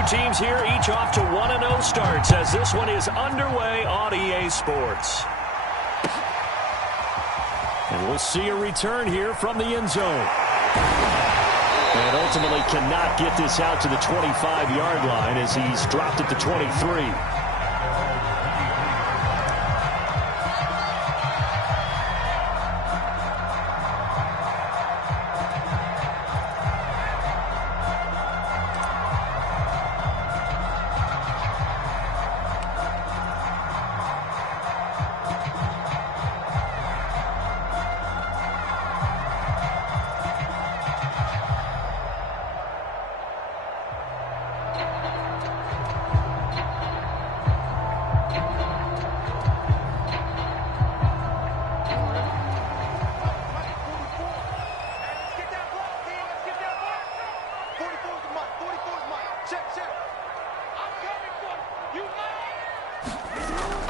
Two teams here, each off to 1-0 starts as this one is underway on EA Sports. And we'll see a return here from the end zone. And ultimately cannot get this out to the 25-yard line as he's dropped at the 23.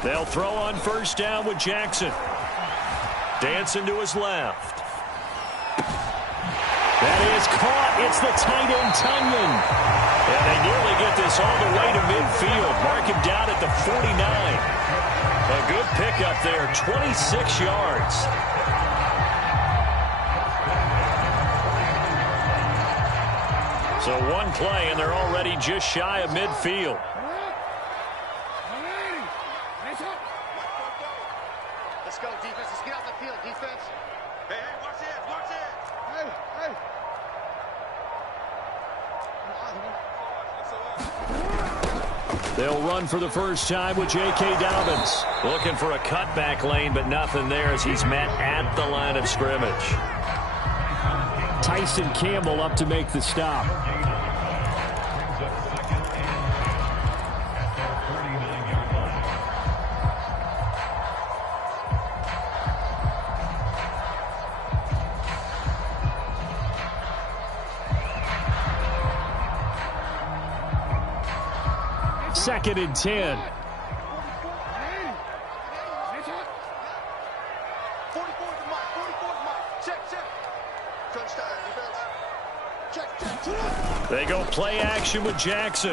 They'll throw on first down with Jackson. Dancing to his left. That is caught. It's the tight end, Tunyon. And they nearly get this all the way to midfield. Mark him down at the 49. A good pickup there, 26 yards. So one play, and they're already just shy of midfield. Let's go, defense. Let's get out the field, defense. Hey, watch it, watch it. Hey. They'll run for the first time with J.K. Dobbins. Looking for a cutback lane, but nothing there as he's met at the line of scrimmage. Tyson Campbell up to make the stop. Second and 10. They go play action with Jackson.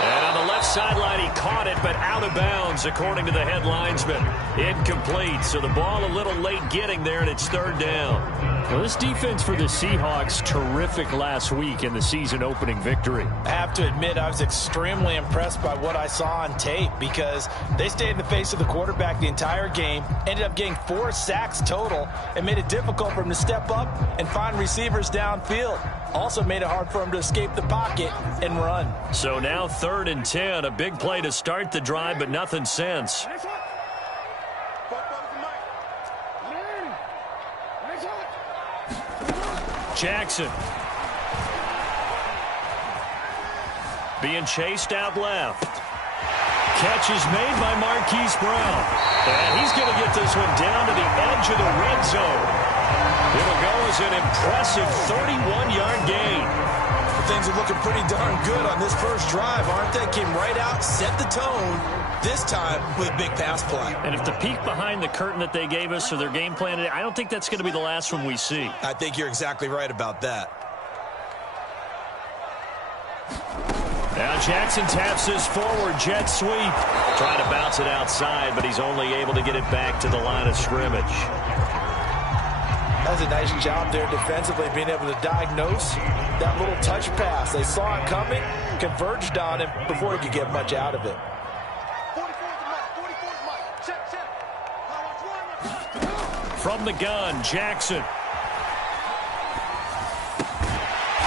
And on the left sideline, he caught it, but out of bounds, according to the head linesman. Incomplete, so the ball a little late getting there, and it's third down. Well, this defense for the Seahawks, terrific last week in the season-opening victory. I have to admit, I was extremely impressed by what I saw on tape because they stayed in the face of the quarterback the entire game, ended up getting 4 sacks total, and made it difficult for him to step up and find receivers downfield. Also made it hard for him to escape the pocket and run. So now third and 10, a big play to start the drive, but nothing since. Jackson. Being chased out left. Catch is made by Marquise Brown. And he's going to get this one down to the edge of the red zone. It'll go as an impressive 31-yard gain. Things are looking pretty darn good on this first drive, aren't they? Came right out, set the tone, this time with a big pass play. And if the peek behind the curtain that they gave us or their game plan, I don't think that's going to be the last one we see. I think you're exactly right about that. Now Jackson taps his forward jet sweep. Trying to bounce it outside, but he's only able to get it back to the line of scrimmage. That's a nice job there defensively, being able to diagnose that little touch pass. They saw it coming, converged on him before he could get much out of it. From the gun, Jackson.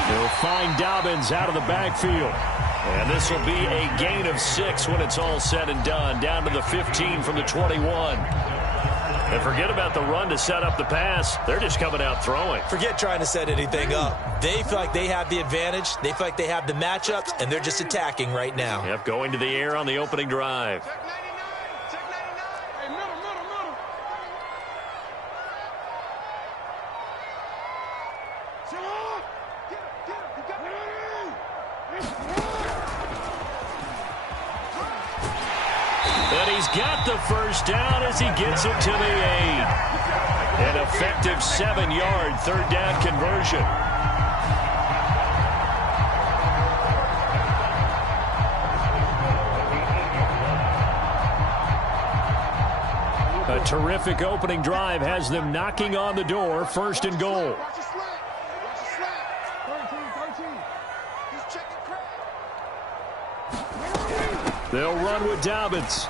He'll find Dobbins out of the backfield. And this will be a gain of 6 when it's all said and done. Down to the 15 from the 21. And forget about the run to set up the pass. They're just coming out throwing. Forget trying to set anything up. They feel like they have the advantage. They feel like they have the matchups, and they're just attacking right now. Yep, going to the air on the opening drive. And he's got the first down as he gets it to the 8. An effective 7-yard third down conversion. A terrific opening drive has them knocking on the door, 1st and goal. They'll run with Dobbins.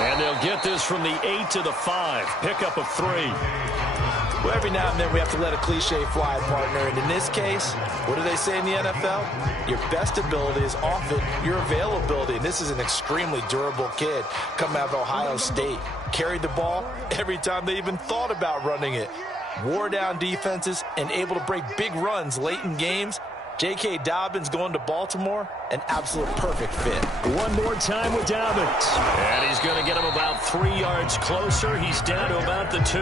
And they'll get this from the 8 to the 5. Pickup of 3. Well, every now and then we have to let a cliche fly, partner. And in this case, what do they say in the NFL? Your best ability is often your availability. And this is an extremely durable kid coming out of Ohio State. Carried the ball every time they even thought about running it. Wore down defenses and able to break big runs late in games. J.K. Dobbins going to Baltimore, an absolute perfect fit. One more time with Dobbins. And he's going to get him about 3 yards closer. He's down to about the 2.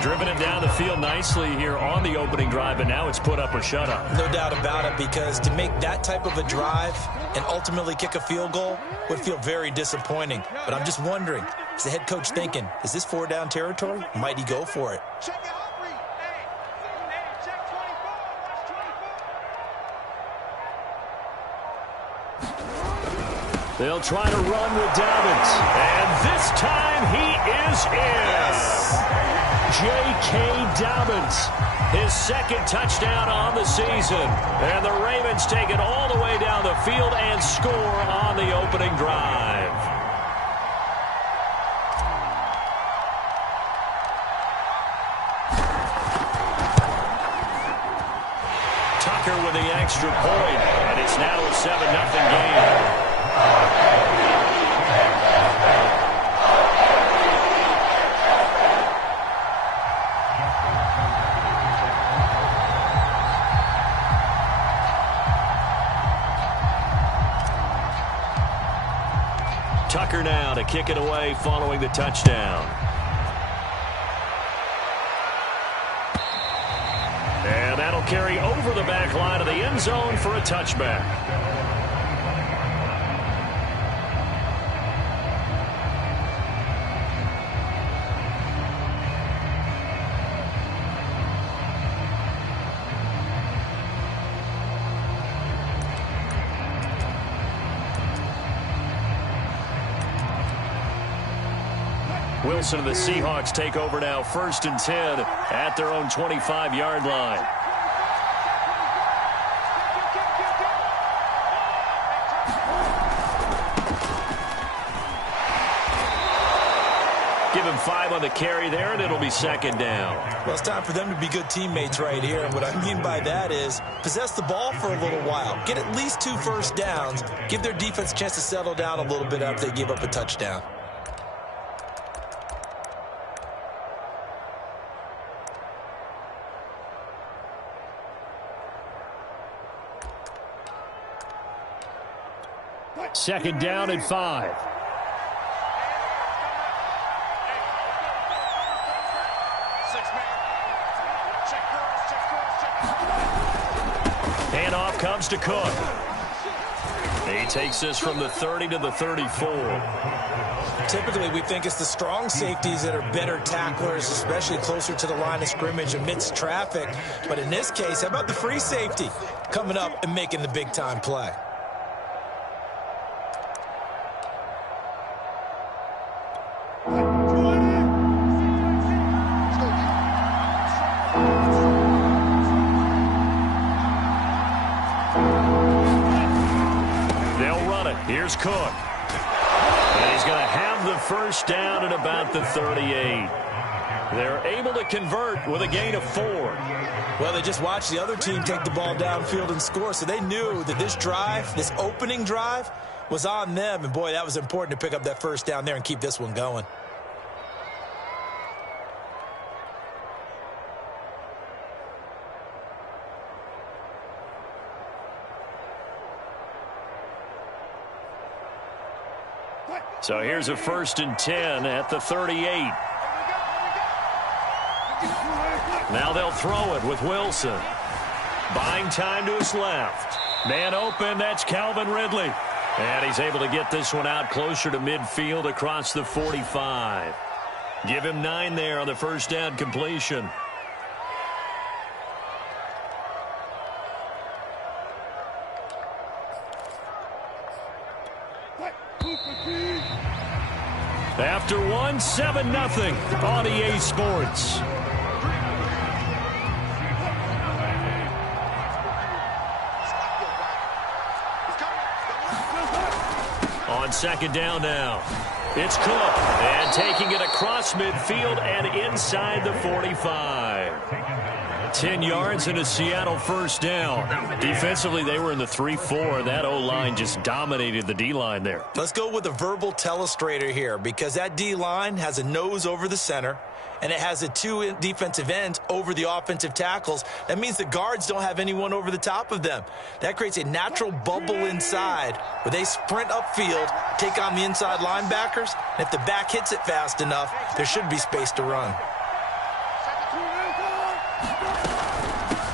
Driven it down the field nicely here on the opening drive, and now it's put up or shut up. No doubt about it, because to make that type of a drive and ultimately kick a field goal would feel very disappointing. But I'm just wondering, is the head coach thinking, is this 4-down territory? Might he go for it? They'll try to run with Dobbins. And this time he is in. J.K. Dobbins, his 2nd touchdown on the season. And the Ravens take it all the way down the field and score on the opening drive. Tucker with the extra point, and it's now a 7-0 game. Tucker now to kick it away following the touchdown. And that'll carry over the back line of the end zone for a touchback. Wilson and the Seahawks take over now, 1st and 10 at their own 25-yard line. Give him 5 on the carry there, and it'll be 2nd down. Well, it's time for them to be good teammates right here. And what I mean by that is possess the ball for a little while. Get at least 2 first downs. Give their defense a chance to settle down a little bit after they give up a touchdown. Second down and 5. Handoff comes to Cook. He takes this from the 30 to the 34. Typically, we think it's the strong safeties that are better tacklers, especially closer to the line of scrimmage amidst traffic. But in this case, how about the free safety coming up and making the big-time play? Here's Cook. And he's going to have the first down at about the 38. They're able to convert with a gain of 4. Well, they just watched the other team take the ball downfield and score, so they knew that this drive, this opening drive, was on them. And, boy, that was important to pick up that first down there and keep this one going. So here's a 1st and 10 at the 38. Now they'll throw it with Wilson. Buying time to his left. Man open, that's Calvin Ridley. And he's able to get this one out closer to midfield across the 45. Give him 9 there on the first down completion. After one, 7-0 on EA Sports. On second down now, it's Cook, and taking it across midfield and inside the 45. 10 yards and a Seattle first down. Defensively, they were in the 3-4. That O-line just dominated the D-line there. Let's go with a verbal telestrator here, because that D-line has a nose over the center, and it has the two defensive ends over the offensive tackles. That means the guards don't have anyone over the top of them. That creates a natural bubble inside where they sprint upfield, take on the inside linebackers, and if the back hits it fast enough, there should be space to run.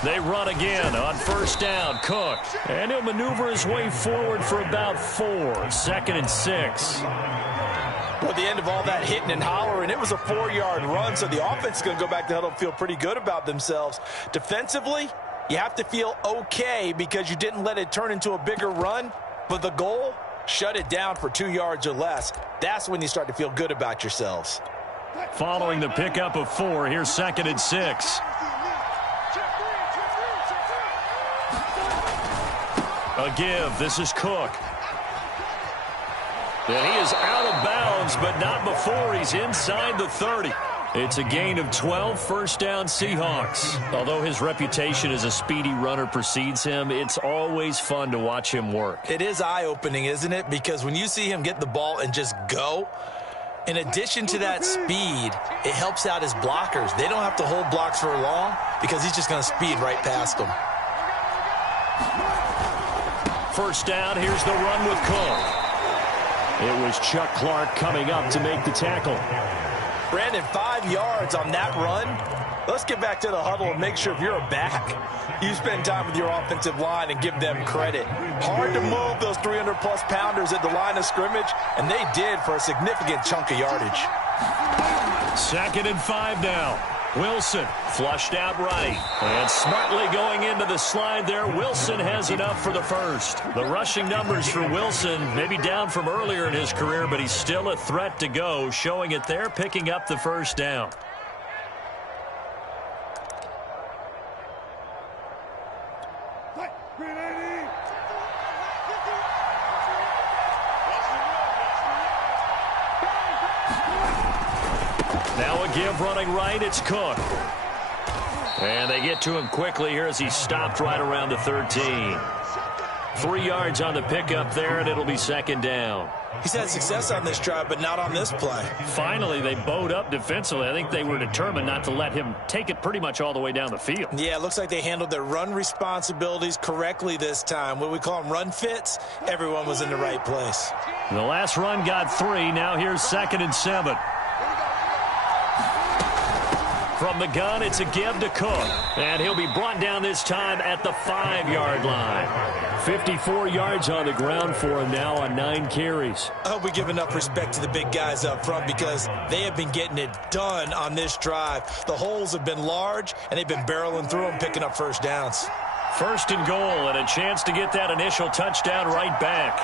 They run again on first down. Cook. And he'll maneuver his way forward for about 4. 2nd and 6. Well, at the end of all that hitting and hollering, it was a 4-yard run, so the offense is going to go back to huddle and feel pretty good about themselves. Defensively, you have to feel okay because you didn't let it turn into a bigger run, but the goal, shut it down for 2 yards or less. That's when you start to feel good about yourselves. Following the pickup of 4, here's 2nd and 6. A give. This is Cook. And he is out of bounds, but not before he's inside the 30. It's a gain of 12, first down Seahawks. Although his reputation as a speedy runner precedes him, it's always fun to watch him work. It is eye-opening, isn't it? Because when you see him get the ball and just go, in addition to that speed, it helps out his blockers. They don't have to hold blocks for long because he's just going to speed right past them. First down, here's the run with Cook. It was Chuck Clark coming up to make the tackle. Brandon, 5 yards on that run. Let's get back to the huddle and make sure if you're a back, you spend time with your offensive line and give them credit. Hard to move those 300-plus pounders at the line of scrimmage, and they did for a significant chunk of yardage. 2nd and 5 now. Wilson flushed out right. And smartly going into the slide there, Wilson has enough for the first. The rushing numbers for Wilson maybe down from earlier in his career, but he's still a threat to go, showing it there, picking up the first down. Now a give running right, it's Cook. And they get to him quickly here as he stopped right around the 13. 3 yards on the pickup there, and it'll be 2nd down. He's had success on this drive, but not on this play. Finally, they bowed up defensively. I think they were determined not to let him take it pretty much all the way down the field. Yeah, it looks like they handled their run responsibilities correctly this time. What we call them run fits, everyone was in the right place. The last run got 3. Now here's 2nd and 7. From the gun, it's a give to Cook. And he'll be brought down this time at the 5-yard line. 54 yards on the ground for him now on 9 carries. I hope we give enough respect to the big guys up front because they have been getting it done on this drive. The holes have been large, and they've been barreling through them, picking up first downs. 1st and goal, and a chance to get that initial touchdown right back.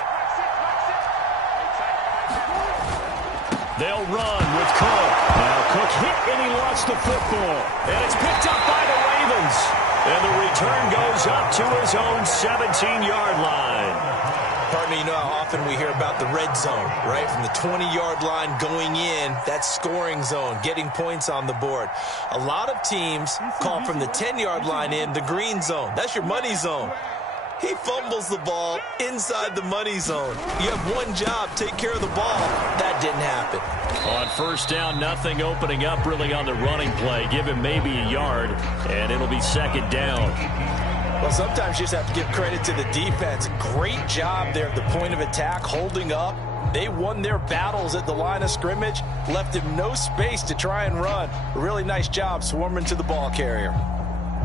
They'll run with Cook. Now Cook hit and he lost the football. And it's picked up by the Ravens. And the return goes up to his own 17-yard line. Partner, you know how often we hear about the red zone, right? From the 20-yard line going in, that's scoring zone, getting points on the board. A lot of teams call from the 10-yard line in the green zone. That's your money zone. He fumbles the ball inside the money zone. You have one job, take care of the ball. That didn't happen. On first down, nothing opening up really on the running play. Give him maybe a yard, and it'll be 2nd down. Well, sometimes you just have to give credit to the defense. Great job there at the point of attack, holding up. They won their battles at the line of scrimmage, left him no space to try and run. A really nice job swarming to the ball carrier.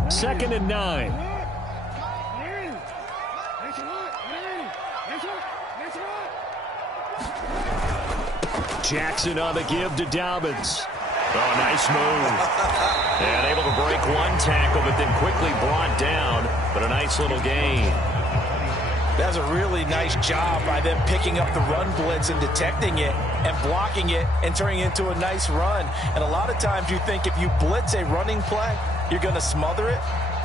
2nd and 9. Jackson on the give to Dobbins. Oh, nice move. And able to break one tackle, but then quickly brought down. But a nice little gain. That's a really nice job by them picking up the run blitz and detecting it and blocking it and turning it into a nice run. And a lot of times you think if you blitz a running play, you're going to smother it.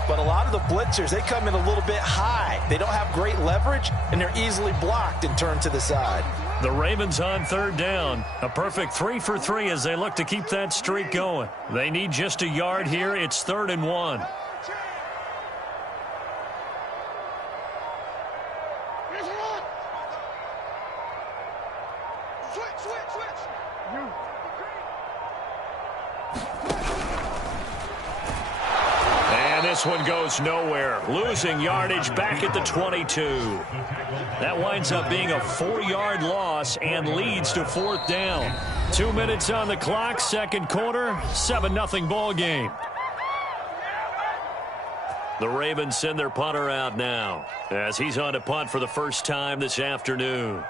But a lot of the blitzers, they come in a little bit high. They don't have great leverage, and they're easily blocked and turned to the side. The Ravens on third down. A perfect 3 for 3 as they look to keep that streak going. They need just a yard here. It's 3rd and 1. This one goes nowhere. Losing yardage back at the 22. That winds up being a 4-yard loss and leads to 4th down. 2 minutes on the clock, second quarter, 7-0 ball game. The Ravens send their punter out now as he's on to punt for the first time this afternoon.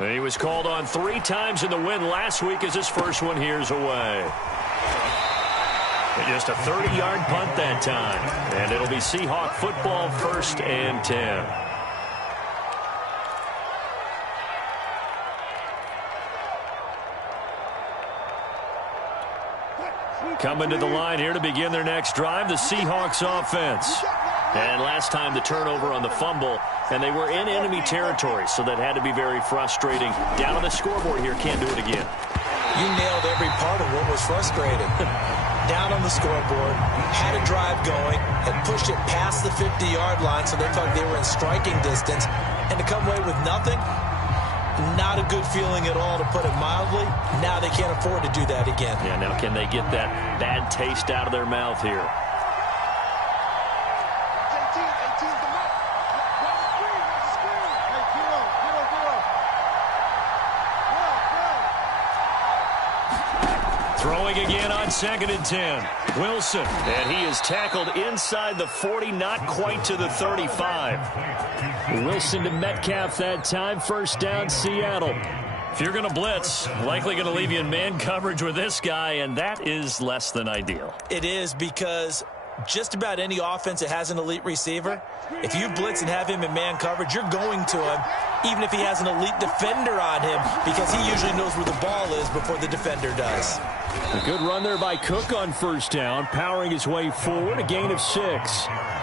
He was called on 3 times in the win last week as his first one here's away. And just a 30-yard punt that time. And it'll be Seahawk football, 1st and 10. Coming to the line here to begin their next drive, the Seahawks offense. And last time the turnover on the fumble, and they were in enemy territory, so that had to be very frustrating. Down on the scoreboard here, can't do it again. You nailed every part of what was frustrating. Down on the scoreboard, had a drive going, had pushed it past the 50-yard line, so they thought they were in striking distance, and to come away with nothing, not a good feeling at all, to put it mildly. Now they can't afford to do that again. Yeah, now can they get that bad taste out of their mouth here? Throwing again on 2nd and 10. Wilson, and he is tackled inside the 40, not quite to the 35. Wilson to Metcalf that time, 1st down, Seattle. If you're going to blitz, likely going to leave you in man coverage with this guy, and that is less than ideal. It is, because just about any offense that has an elite receiver, if you blitz and have him in man coverage, you're going to him, even if he has an elite defender on him, because he usually knows where the ball is before the defender does. A good run there by Cook on 1st down, powering his way forward, a gain of 6.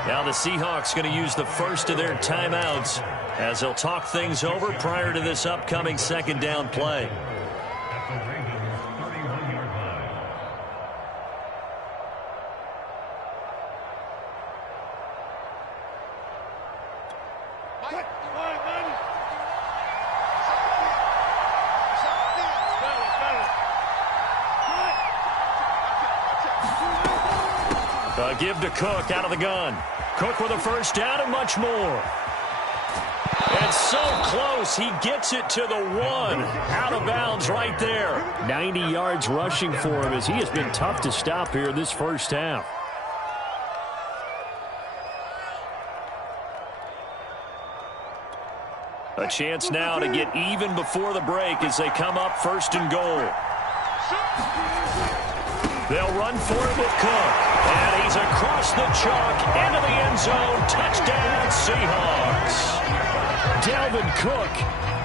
Now the Seahawks going to use the first of their timeouts as they'll talk things over prior to this upcoming 2nd down play. Give to Cook out of the gun. Cook with a 1st down and much more. And so close, he gets it to the 1. Out of bounds right there. 90 yards rushing for him as he has been tough to stop here this first half. A chance now to get even before the break as they come up 1st and goal. They'll run for it with Cook. And he's across the chalk into the end zone. Touchdown, Seahawks. Dalvin Cook,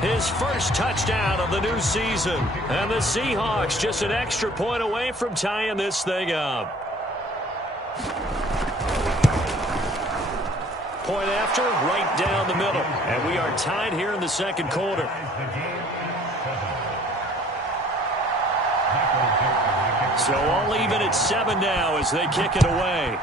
his first touchdown of the new season. And the Seahawks just an extra point away from tying this thing up. Point after, right down the middle. And we are tied here in the 2nd quarter. So all even at 7 now as they kick it away.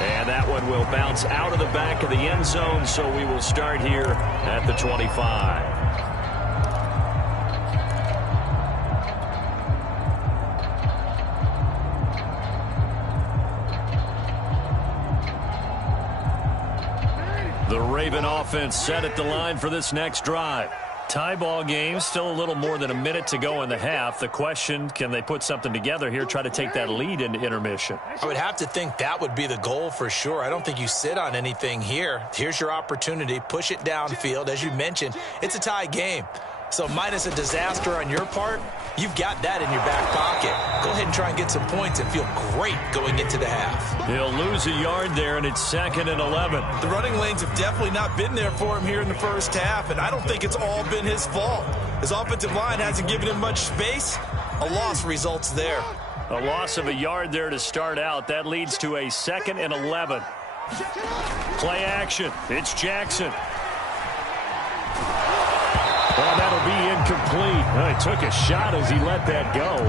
And that one will bounce out of the back of the end zone, so we will start here at the 25. The Raven offense set at the line for this next drive. Tie ball game, still a little more than a minute to go in the half. The question, can they put something together here, try to take that lead into intermission? I would have to think that would be the goal for sure. I don't think you sit on anything here. Here's your opportunity. Push it downfield. As you mentioned, it's a tie game. So minus a disaster on your part, you've got that in your back pocket. Go ahead and try and get some points and feel great going into the half. He'll lose a yard there, and it's 2nd and 11. The running lanes have definitely not been there for him here in the first half, and I don't think it's all been his fault. His offensive line hasn't given him much space. A loss results there. A loss of a yard there to start out. That leads to a 2nd and 11. Play action. It's Jackson. Well, that'll be incomplete. Well, he took a shot as he let that go.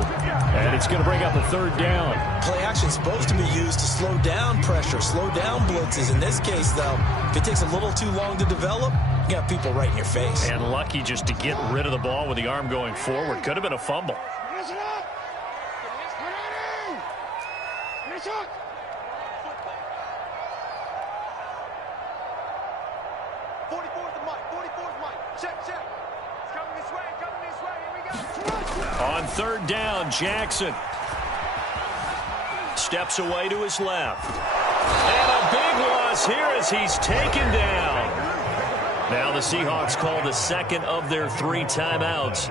And it's going to bring up a 3rd down. Play action is supposed to be used to slow down pressure, slow down blitzes. In this case, though, if it takes a little too long to develop, you got people right in your face. And lucky just to get rid of the ball with the arm going forward. Could have been a fumble. On 3rd down, Jackson steps away to his left. And a big loss here as he's taken down. Now the Seahawks call the 2nd of their 3 timeouts,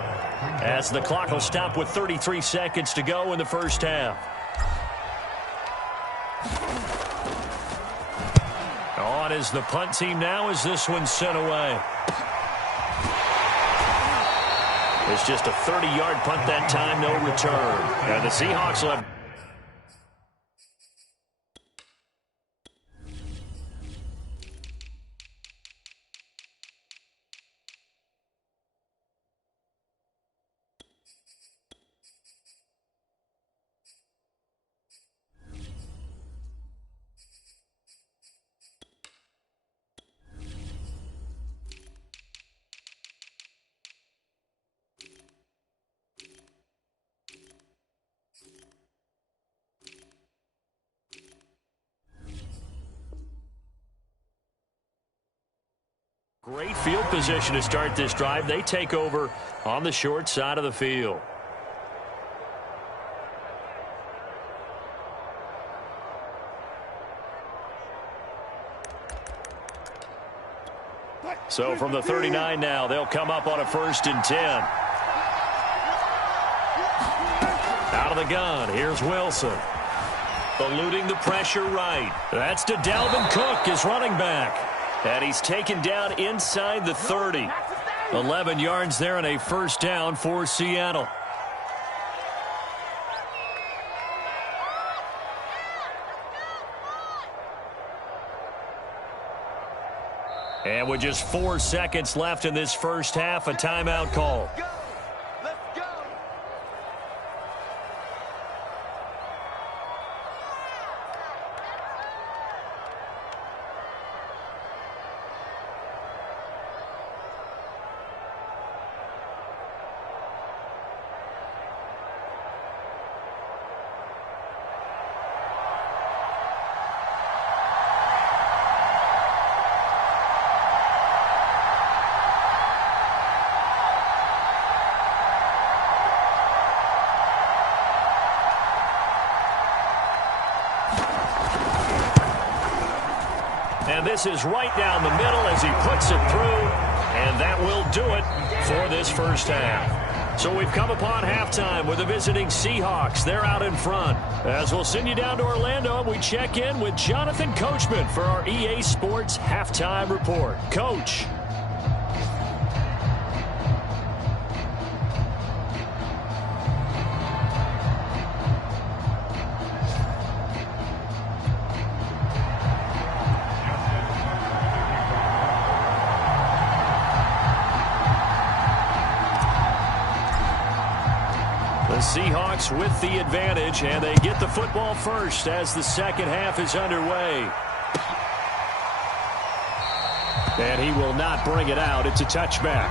as the clock will stop with 33 seconds to go in the first half. On is the punt team now as this one's sent away. It's just a 30-yard punt that time, no return. And the Seahawks will have... Great field position to start this drive. They take over on the short side of the field. So from the 39 now, they'll come up on a 1st and 10. Out of the gun, here's Wilson. Eluding the pressure right. That's to Dalvin Cook, his running back. And he's taken down inside the 30. 11 yards there and a 1st down for Seattle. And with just 4 seconds left in this first half, a timeout call. And this is right down the middle as he puts it through. And that will do it for this first half. So we've come upon halftime with the visiting Seahawks. They're out in front. As we'll send you down to Orlando, we check in with Jonathan Coachman for our EA Sports Halftime Report. Coach. The Seahawks with the advantage, and they get the football first as the second half is underway. And he will not bring it out. It's a touchback.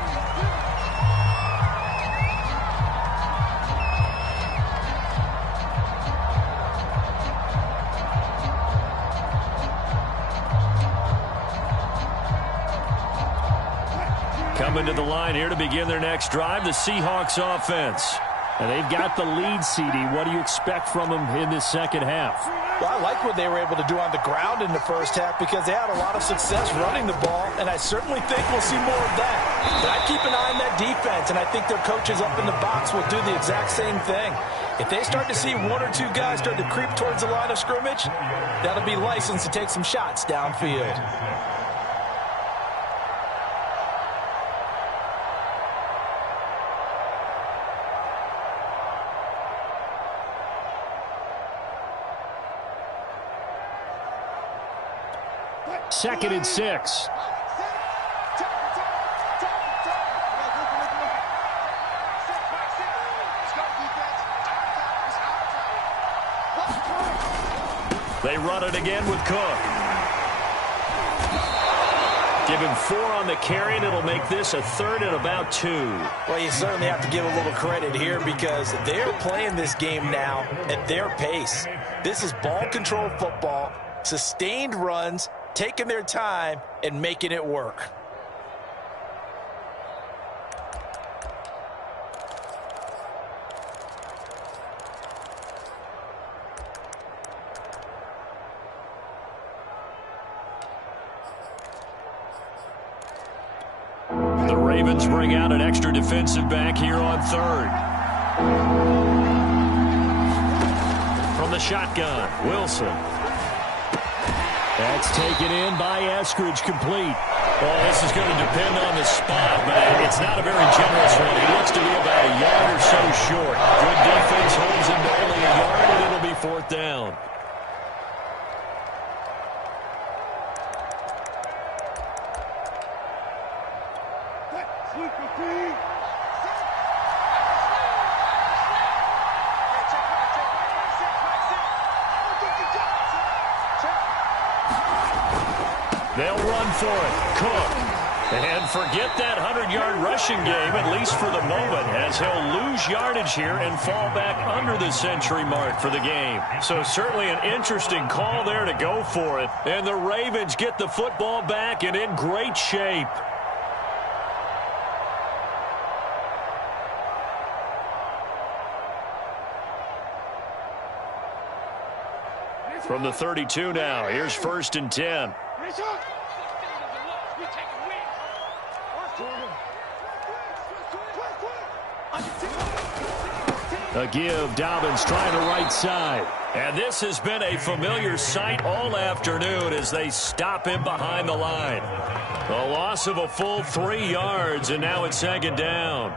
Coming to the line here to begin their next drive, the Seahawks offense. And they've got the lead, CD. What do you expect from them in this second half? Well, I like what they were able to do on the ground in the first half because they had a lot of success running the ball, and I certainly think we'll see more of that. But I keep an eye on that defense, and I think their coaches up in the box will do the exact same thing. If they start to see one or two guys start to creep towards the line of scrimmage, that'll be licensed to take some shots downfield. Second and 6. They run it again with Cook. Give him 4 on the carry, and it'll make this a 3rd and about 2. Well, you certainly have to give a little credit here because they're playing this game now at their pace. This is ball control football, sustained runs, taking their time and making it work. The Ravens bring out an extra defensive back here on 3rd. From the shotgun, Wilson. That's taken in by Eskridge, complete. Well, this is going to depend on the spot, but it's not a very generous one. He looks to be about a yard or so short. Good defense holds him to only a yard, and it'll be 4th down. They'll run for it. Cook. And forget that 100-yard rushing game, at least for the moment, as he'll lose yardage here and fall back under the century mark for the game. So certainly an interesting call there to go for it. And the Ravens get the football back and in great shape. From the 32 now, here's 1st and 10. A give, Dobbins trying the right side. And this has been a familiar sight all afternoon as they stop him behind the line. A loss of a full 3 yards, and now it's 2nd down.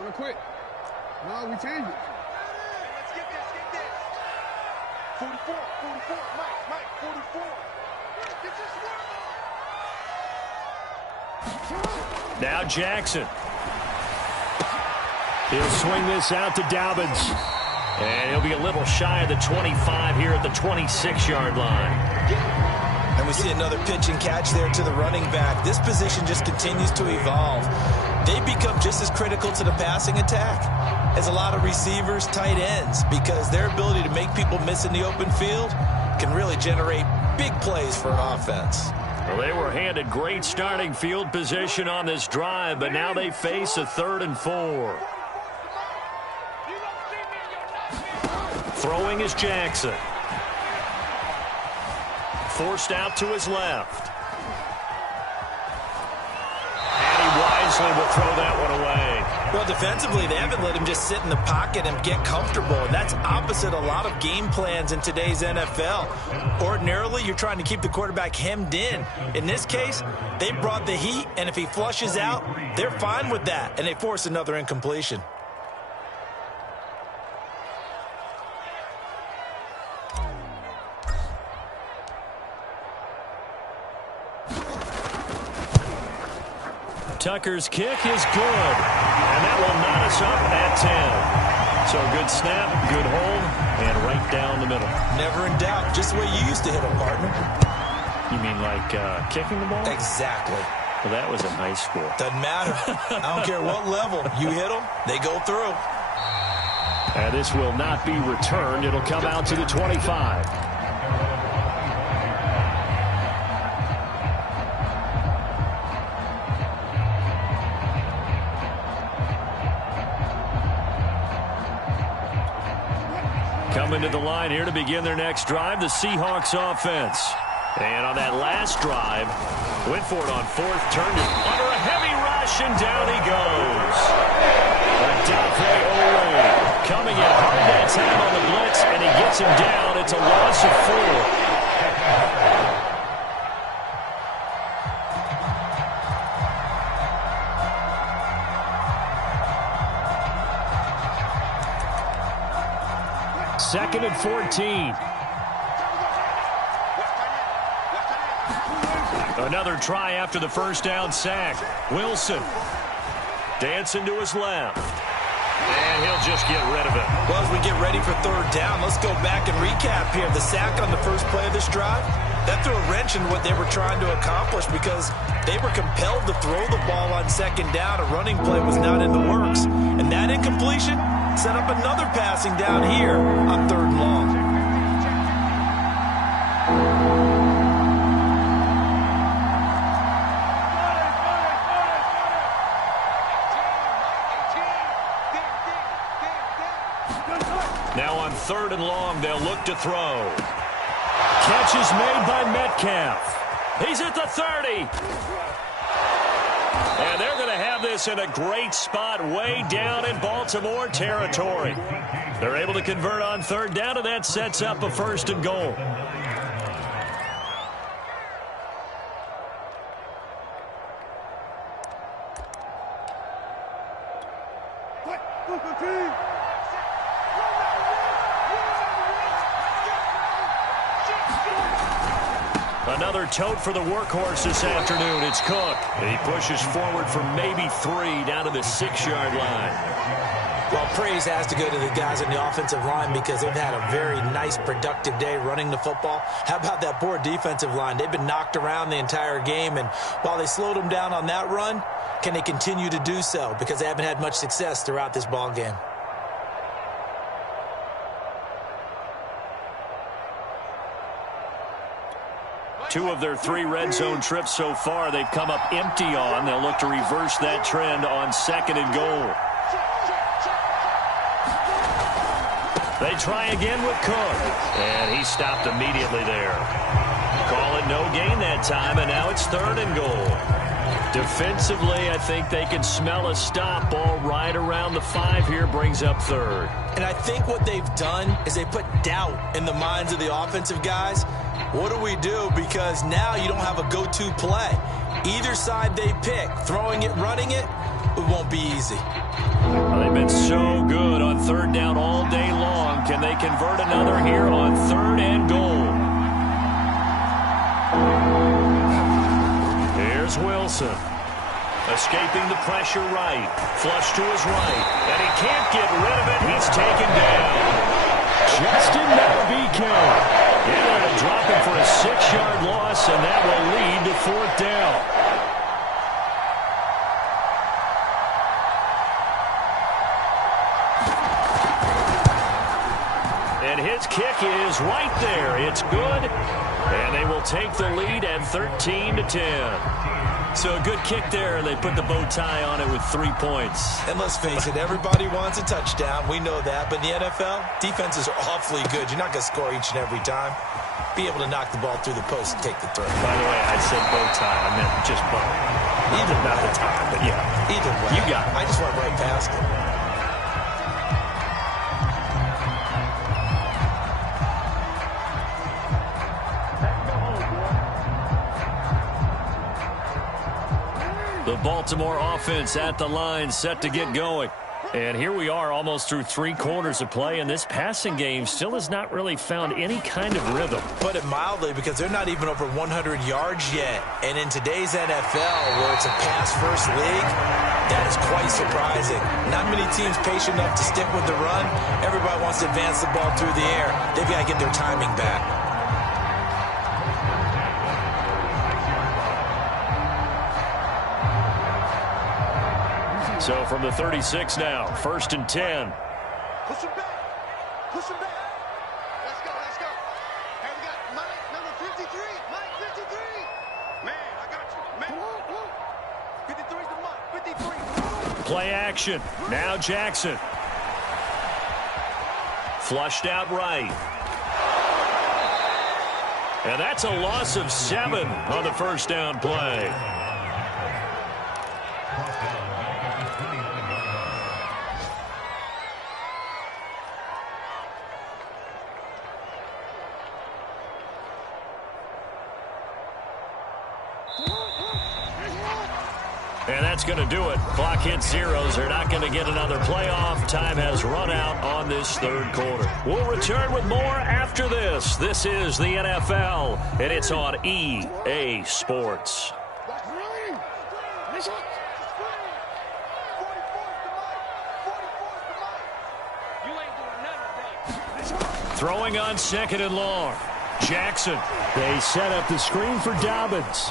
Real quick. No, we change it. 44, Mike, 44. Now Jackson. He'll swing this out to Dobbins. And he'll be a little shy of the 25 here at the 26-yard line. And we see another pitch and catch there to the running back. This position just continues to evolve. They become just as critical to the passing attack as a lot of receivers, tight ends, because their ability to make people miss in the open field can really generate big plays for an offense. Well, they were handed great starting field position on this drive, but now they face a 3rd and 4. Throwing is Jackson. Forced out to his left. And he wisely will throw that one away. Well, defensively, they haven't let him just sit in the pocket and get comfortable, and that's opposite a lot of game plans in today's NFL. Ordinarily, you're trying to keep the quarterback hemmed in. In this case, they brought the heat, and if he flushes out, they're fine with that, and they force another incompletion. Tucker's kick is good, and that will knot us up at 10. So good snap, good hold, and right down the middle. Never in doubt, just the way you used to hit them, partner. You mean like kicking the ball? Exactly. Well, that was in high school. Doesn't matter. I don't care what level. You hit them, they go through. And this will not be returned. It'll come out to the 25. Coming to the line here to begin their next drive, the Seahawks offense. And on that last drive, went for it on fourth, turned it under a heavy rush, and down he goes. Coming in hard that time on the blitz, and he gets him down. It's a loss of 4. Second and 14. Another try after the first down sack. Wilson dancing to his left. And he'll just get rid of it. Well, as we get ready for third down, let's go back and recap here. The sack on the first play of this drive, that threw a wrench in what they were trying to accomplish because they were compelled to throw the ball on second down. A running play was not in the works. And that incompletion set up another passing down here on third and long. Now on third and long, they'll look to throw. Catch is made by Metcalf. He's at the 30. And they're going to have this in a great spot way down in Baltimore territory. They're able to convert on third down, and that sets up a first and goal. Another tote for the workhorse this afternoon. It's Cook. He pushes forward for maybe 3 down to the 6-yard line. Well, praise has to go to the guys on the offensive line because they've had a very nice, productive day running the football. How about that poor defensive line? They've been knocked around the entire game, and while they slowed them down on that run, can they continue to do so? Because they haven't had much success throughout this ball game. Two of their 3 red zone trips so far, they've come up empty on. They'll look to reverse that trend on second and goal. They try again with Cook. And he stopped immediately there. Call it no gain that time, and now it's third and goal. Defensively, I think they can smell a stop. Ball right around the 5 here, brings up third. And I think what they've done is they put doubt in the minds of the offensive guys. What do we do? Because now you don't have a go-to play. Either side they pick, throwing it, running it, it won't be easy. Well, they've been so good on third down all day long. Can they convert another here on third and goal? Here's Wilson. Escaping the pressure right. Flush to his right. And he can't get rid of it. He's taken down. Justin BK. Yeah, they're going to drop him for a 6-yard loss, and that will lead to fourth down. And his kick is right there. It's good, and they will take the lead at 13-10. So a good kick there. They put the bow tie on it with 3 points. And let's face it, everybody wants a touchdown. We know that. But in the NFL, defenses are awfully good. You're not going to score each and every time. Be able to knock the ball through the post and take the throw. By the way, I said bow tie. I meant just bow. Either not the tie, but yeah. Either way. You got it. I just went right past it. The Baltimore offense at the line, set to get going. And here we are almost through 3 quarters of play, and this passing game still has not really found any kind of rhythm. Put it mildly, because they're not even over 100 yards yet. And in today's NFL, where it's a pass-first league, that is quite surprising. Not many teams patient enough to stick with the run. Everybody wants to advance the ball through the air. They've got to get their timing back. So from the 36 now, 1st and 10. Push him back. Push him back. Let's go, let's go. Hey, we got Mike, number 53. Mike, 53. Man, I got you. Man. 53's the Mike, 53. Play action. Now Jackson. Flushed out right. And that's a loss of 7 on the first down play. And that's going to do it. Clock hits zeros. They're not going to get another playoff. Time has run out on this third quarter. We'll return with more after this. This is the NFL, and it's on EA Sports. Throwing on 2nd and long. Jackson. They set up the screen for Dobbins.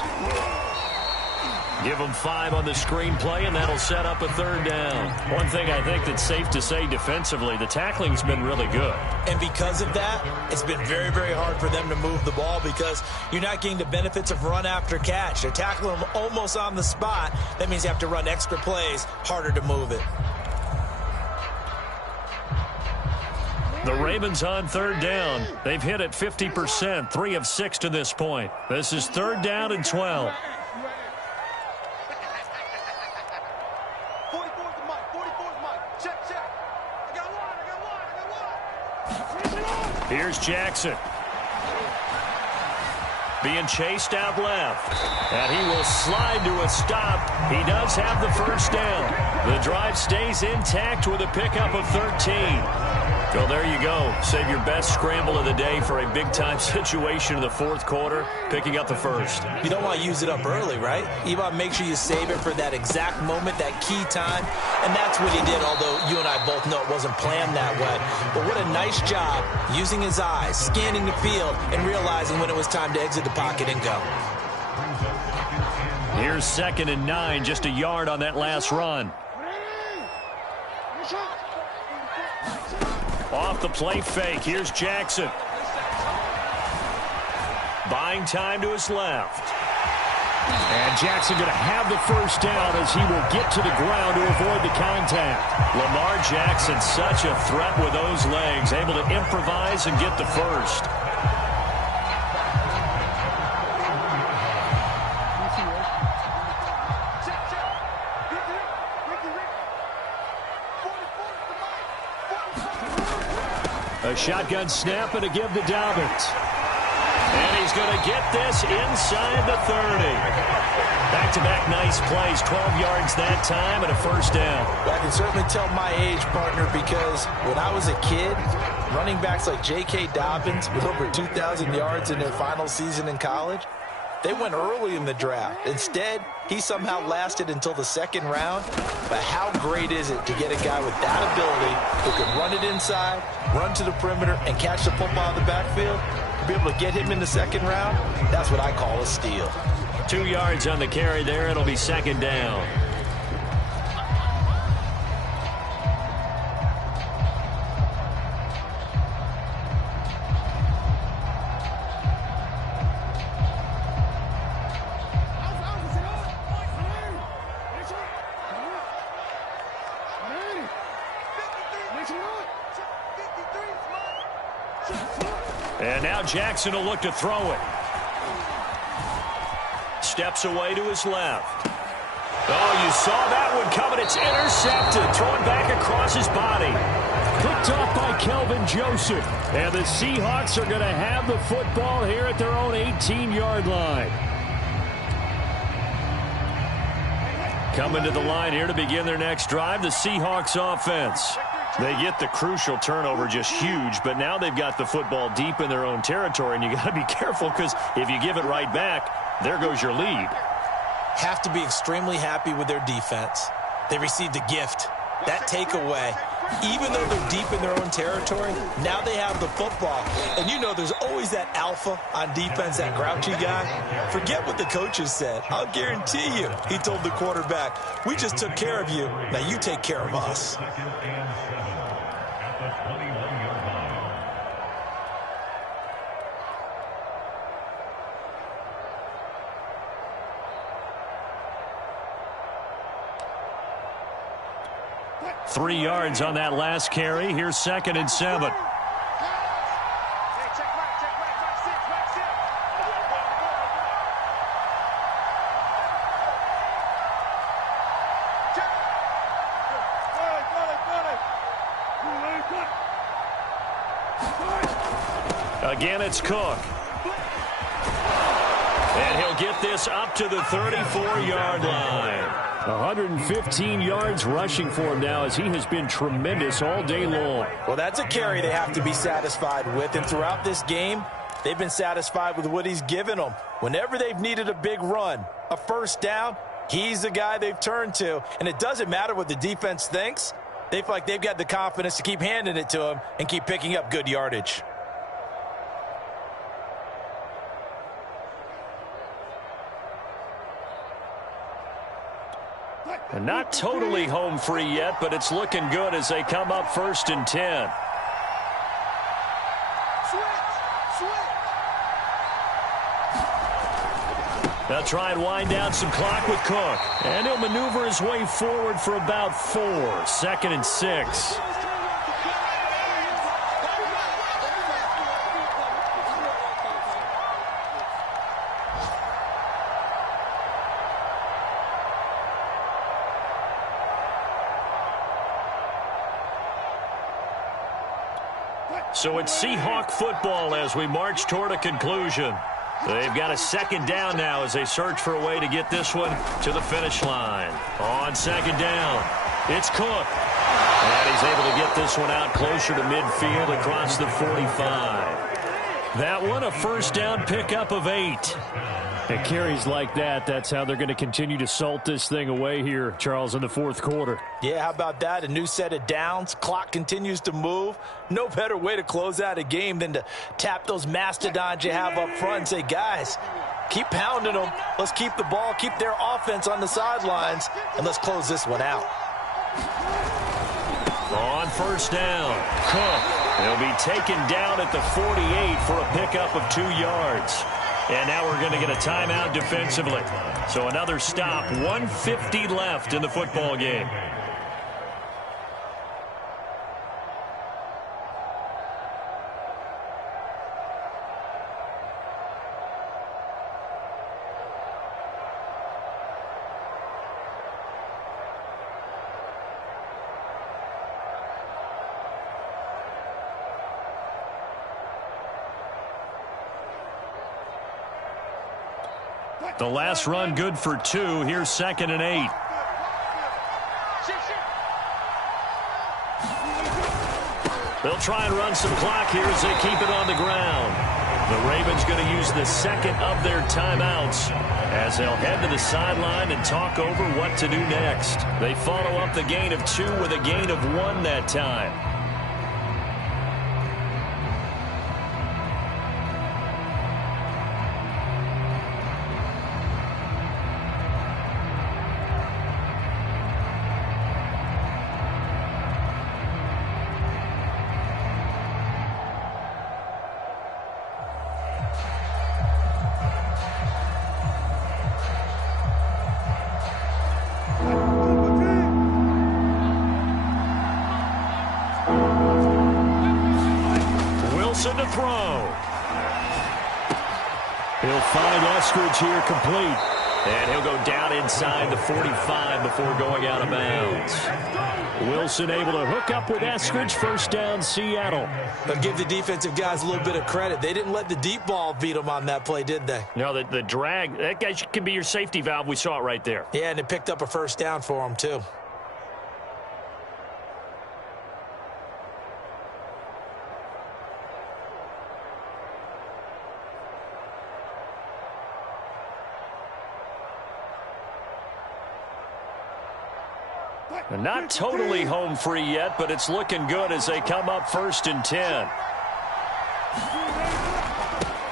Give them 5 on the screenplay, and that'll set up a 3rd down. One thing I think that's safe to say defensively, the tackling's been really good. And because of that, it's been very, very hard for them to move the ball because you're not getting the benefits of run after catch. They're tackling them almost on the spot. That means you have to run extra plays, harder to move it. The Ravens on 3rd down. They've hit it 50%, 3 of 6 to this point. This is 3rd down and 12. Here's Jackson. Being chased out left. And he will slide to a stop. He does have the first down. The drive stays intact with a pickup of 13. So there you go. Save your best scramble of the day for a big-time situation in the 4th quarter, picking up the first. You don't want to use it up early, right? You want to make sure you save it for that exact moment, that key time. And that's what he did, although you and I both know it wasn't planned that way. But what a nice job using his eyes, scanning the field, and realizing when it was time to exit the pocket and go. Here's 2nd and 9, just a yard on that last run. Off the play fake, here's Jackson. Buying time to his left. And Jackson going to have the first down as he will get to the ground to avoid the contact. Lamar Jackson, such a threat with those legs, able to improvise and get the first. A shotgun snap and a give to Dobbins. And he's going to get this inside the 30. Back-to-back nice plays, 12 yards that time and a first down. Well, I can certainly tell my age, partner, because when I was a kid, running backs like J.K. Dobbins with over 2,000 yards in their final season in college, they went early in the draft. Instead, he somehow lasted until the 2nd round. But how great is it to get a guy with that ability who can run it inside, run to the perimeter, and catch the football in the backfield? To be able to get him in the 2nd round, that's what I call a steal. 2 yards on the carry there. It'll be 2nd down. And now Jackson will look to throw it. Steps away to his left. Oh, you saw that one coming. It's intercepted. Thrown back across his body. Picked off by Kelvin Joseph. And the Seahawks are going to have the football here at their own 18-yard line. Coming to the line here to begin their next drive, the Seahawks offense. They get the crucial turnover, just huge, but now they've got the football deep in their own territory, and you got to be careful because if you give it right back, there goes your lead. Have to be extremely happy with their defense. They received a gift. That takeaway, even though they're deep in their own territory, now they have the football. And you know there's always that alpha on defense, that grouchy guy. Forget what the coaches said. I'll guarantee you, he told the quarterback, we just took care of you. Now you take care of us. Three yards on that last carry. Here's 2nd and 7. Again, it's Cook. And he'll get this up to the 34-yard line. 115 yards rushing for him now as he has been tremendous all day long. Well, that's a carry they have to be satisfied with. And throughout this game, they've been satisfied with what he's given them. Whenever they've needed a big run, a first down, he's the guy they've turned to. And it doesn't matter what the defense thinks. They feel like they've got the confidence to keep handing it to him and keep picking up good yardage. And not totally home free yet, but it's looking good as they come up 1st and 10. They'll try and wind down some clock with Cook. And he'll maneuver his way forward for about 4. 2nd and 6. So it's Seahawk football as we march toward a conclusion. They've got a 2nd down now as they search for a way to get this one to the finish line. On 2nd down, it's Cook. And he's able to get this one out closer to midfield across the 45. That one a 1st down pickup of 8. And carries like that, that's how they're going to continue to salt this thing away here, Charles, in the 4th quarter. Yeah, how about that? A new set of downs. Clock continues to move. No better way to close out a game than to tap those mastodons you have up front and say, guys, keep pounding them. Let's keep the ball, keep their offense on the sidelines, and let's close this one out. On 1st down, Cook. He'll be taken down at the 48 for a pickup of 2 yards. And now we're going to get a timeout defensively. So another stop, 1:50 left in the football game. The last run good for 2. Here's 2nd and 8. They'll try and run some clock here as they keep it on the ground. The Ravens going to use the 2nd of their timeouts as they'll head to the sideline and talk over what to do next. They follow up the gain of 2 with a gain of 1 that time. To throw. He'll find Estridge here complete. And he'll go down inside the 45 before going out of bounds. Wilson able to hook up with Estridge. 1st down, Seattle. But give the defensive guys a little bit of credit. They didn't let the deep ball beat them on that play, did they? No, the drag, that guy can be your safety valve. We saw it right there. Yeah, and it picked up a 1st down for them, too. And not totally home free yet, but it's looking good as they come up 1st and 10.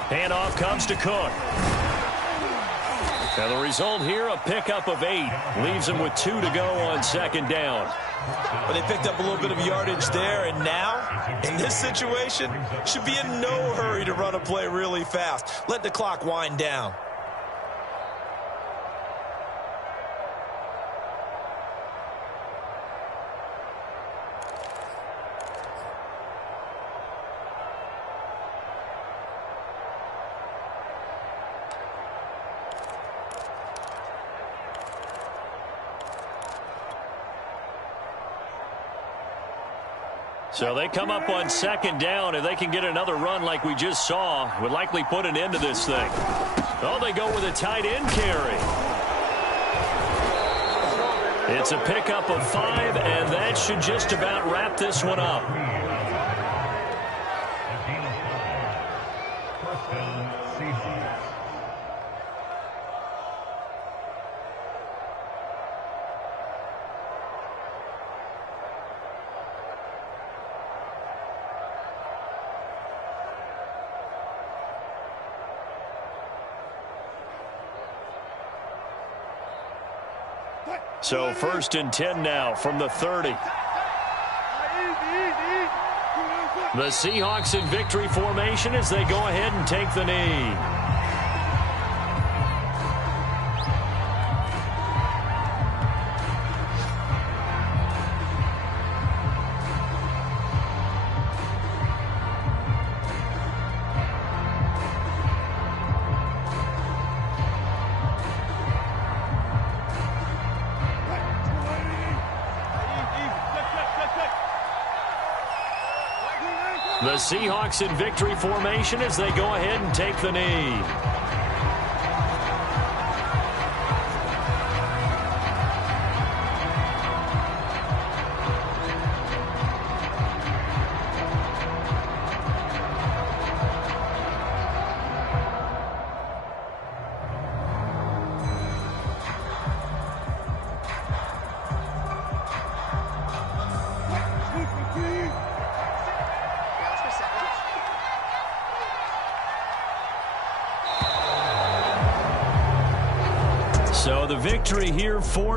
Handoff comes to Cook. Now the result here, a pickup of 8. Leaves him with 2 to go on 2nd down. But they picked up a little bit of yardage there, and now, in this situation, should be in no hurry to run a play really fast. Let the clock wind down. So they come up on second down. If they can get another run like we just saw, would likely put an end to this thing. Oh, they go with a tight end carry. It's a pickup of 5, and that should just about wrap this one up. So 1st and 10 now from the 30. The Seahawks in victory formation as they go ahead and take the knee. The Seahawks in victory formation as they go ahead and take the knee. So the victory here for